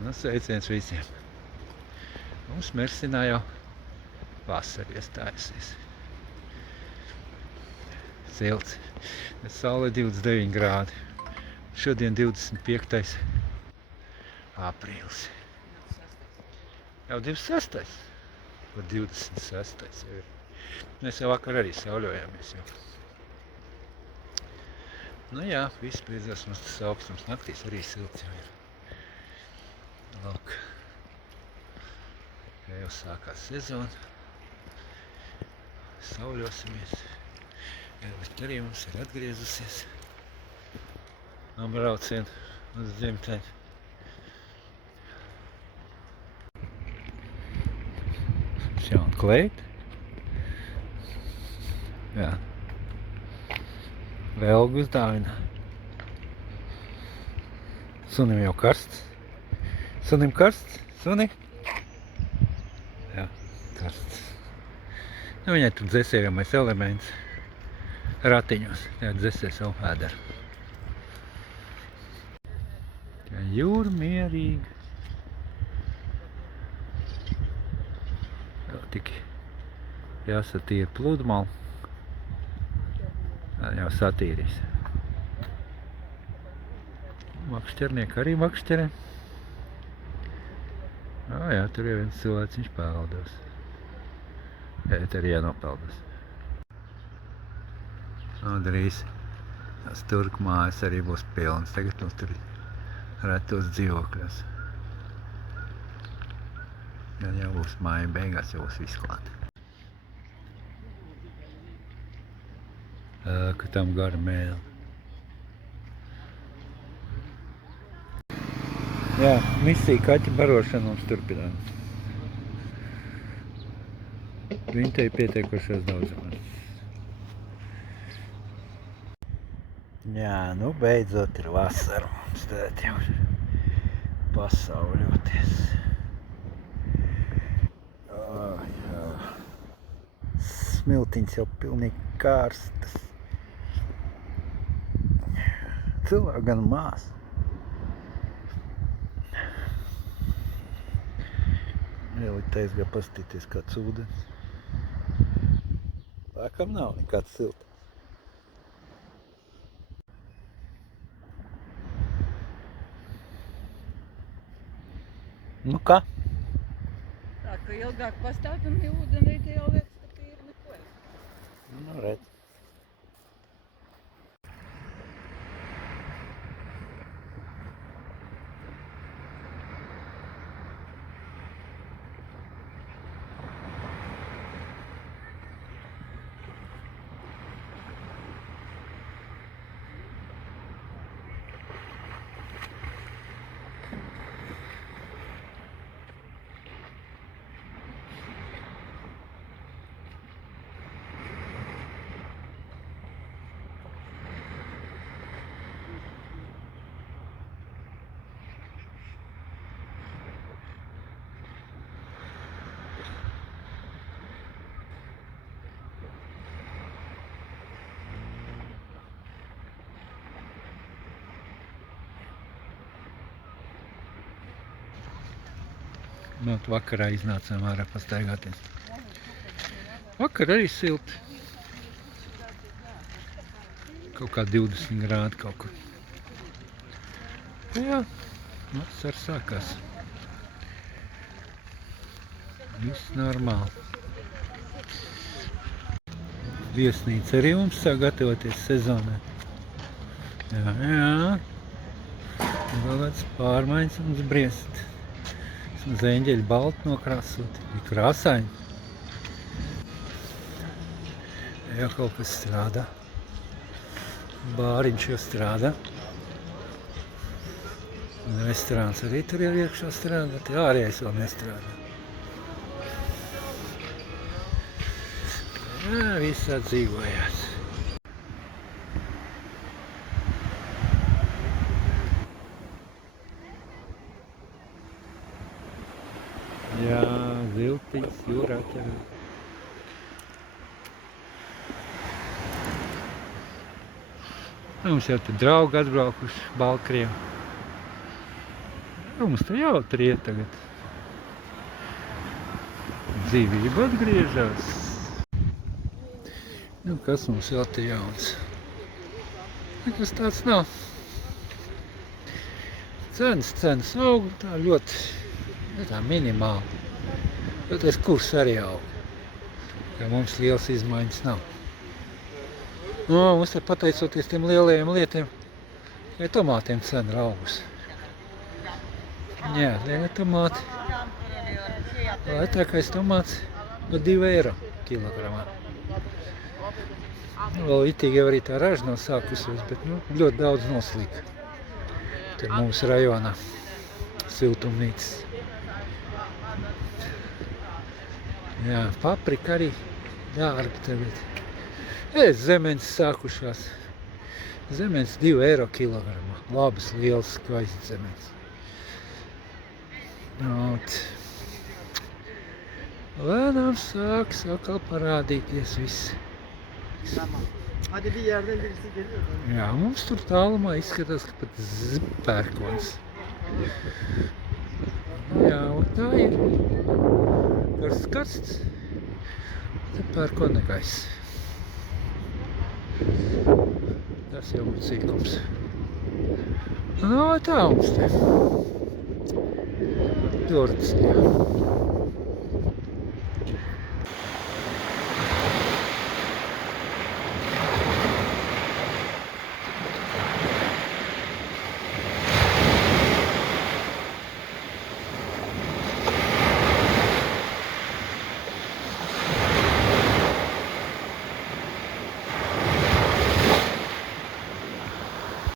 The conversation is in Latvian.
Nu, sveiciens visiem. Mums Mersinā jau vasara iestājusies. Silts. Saule 29 grādi. Šodien 25. aprīlis. Jau 26. Par 26. jau ir. Mēs jau vakar arī sauļojāmies jau. Nu jā, viss beidzās mums tas augstums. Naktīs arī silts jau ir. Lūk. Ja jau sākās sezona. Sauļosimies. Bet arī mums ir atgriezusies braucienu uz dzimteni. Jauna kleita. Jā. Velgu uzdāvinā. Sunim jau karsts. Sunim karsts? Suni? Jā, karsts. Nu, viņai tur dzēsējamais elements ratiņos. Jā, dzēsē savu ēdaru. Jūra mierīga. Jau tik jāsatīra pludmalu. Jau satīrīs. Makšķernieki arī makšķerē. Jā, tur jau viens cilvēks viņš peldos. Jā, tur arī jānopeldas. Drīz tās turku mājas arī būs pilnas. Tagad mums tur retos dzīvokļos. Gan jau būs māja beigās, jau būs viss klāt. Ka tam gara mēle. Jā, misija kaķa barošana mums turpinās. Viņi te ir pietiekošās daudzumās. Jā, nu beidzot ir vasara mums tēt jau pasauļoties. Jā. Smiltiņas jau pilnīgi kārstas. Cilvēku gan mās. Ielikt aizgā pastīties kāds ūdens. Laikam nav nekāds silts. Nu kā? Tā, ka ilgāk pastātam ūdenī, te jau liekas, ka tīri neko. Nu, redz. Nu, vakarā iznācām ārā pastaigāties. Vakar arī silti. Kaut kā 20 grādi kaut kur. Jā, vasara sākās. Viss normāli. Viesnīca arī mums sāk gatavoties sezonai. Jā. Vēl kāds pārmaiņas mums briest. Zeņģeļi balti nokrāsoti, ir krāsaini. Jā, kaut kas strādā. Bāriņš jau strādā. Un restorāns arī tur jau iekšā strādā, tie ārējais vēl nestrādā. Jā, visā dzīvojās. Jā, ziltiņas jūrā ķerā. Mums jau te draugi atbraukuši, Baltkrievi. Mums te jautri iet tagad. Dzīvība atgriežas. Nu, kas mums vēl te jauns? Nekas tāds nav. Cenas aug tā ļoti, tā minimāli. Joties kurs arī aug. Ja mums liels izmaiņas nav. Nu, mums te pateicoties tiem lielajiem lietiem, ja tomātiem cena ir augusi. Jā, liela tomāti. Lētākais tomāts no 2 eiro kilogramā. Nu, vēl itīgi jau arī tā raža nav sākusies, bet ļoti daudz noslīka. Te mūsu rajonā siltumnīcas. Jā, paprika arī dārga tagad. Zemeņas sākušās. Zemeņas 2 eiro kilogramā. Labas, lielas, skaistas zemeņas. Lēnām sāks atkal parādīties viss. Hadi bir yerden birisi geliyor. Jā, mums tur tālumā izskatās, ka pat pērkons. Jā, un tā ir. Karsts. Te pērkona gaiss. Tas jau būtu sīkums. Nu, tā mums te. Turcija.